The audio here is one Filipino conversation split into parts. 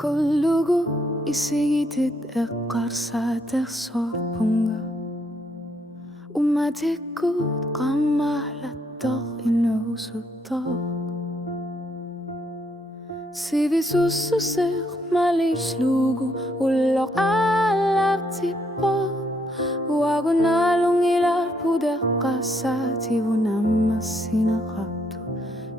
Kollugu isigitit eqqarsaataq sorpunga umatikut qammalattoq inuusuttoq sivisussuseq malislugu ulloq allartippoq uagunalungilarpudeqqassativunammassinaqattu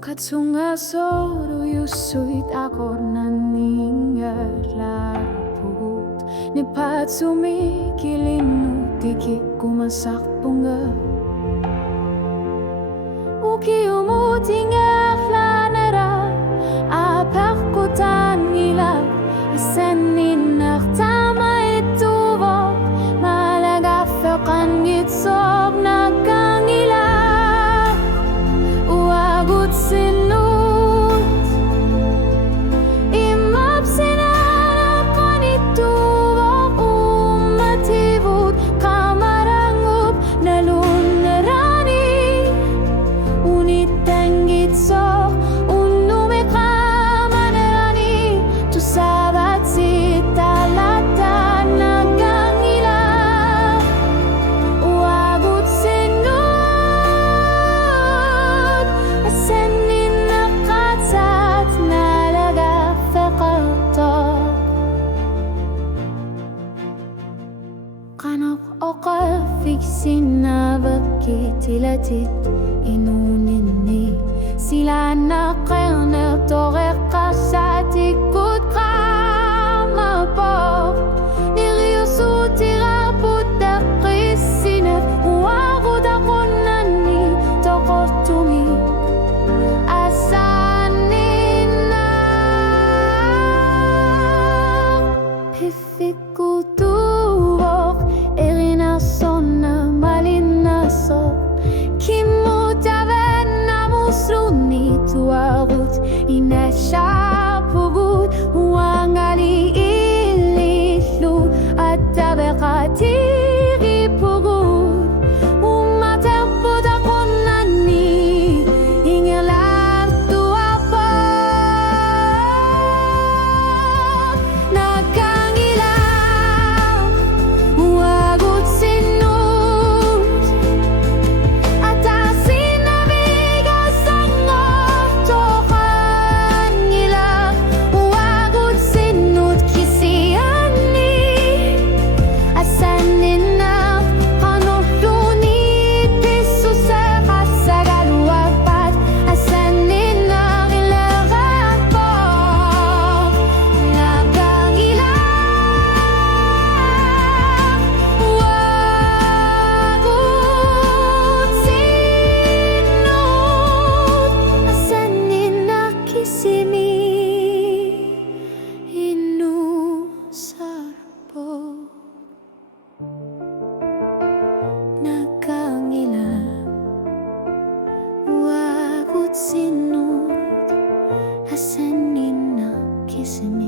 katsungasoru jussuit akornaningerlarpugut nipatsumikilinnutikikkumasaqpunga ukiumutingerlanera apaqqutanngilaq assanninnertamaittuvoq malagaffeqanngitsoq nakkangilaq uagutsinnuut immapsinaraqanittuvoq ummativut qamarangup nalunnerani unittangitsoq unnumeqamanerani tusabatsittalatan nakkangilaq uagutsinnuut assanninneqqatsat nalagaffeqartoq qanoq oqafiksinnaverkitilatit inuninni silaannaqernertoreqqarsaatikut qaamappoq niriussuutirarputteqqissinet uagutaqunnanni toqortumi assanninnar piffikkutuvoq erinarsonna malinnasoq kimmutavennamuslunni tuarut inashapugut uangali illillu attaveqatiripugut ummaterputaqonnanni ingerlartuappoq nakkangilaq uagutsinnuut atasinnavigassangortoqangilaq uagutsinnuut kisianni assanninnar qanorlunit pissuseqassagaluappat assanninnar ileraqpoq nakkangilaq uagutsinnuut assanninnar kisimi innusarpoq nakkangilaq uagutsinnuut assanninnar kisimi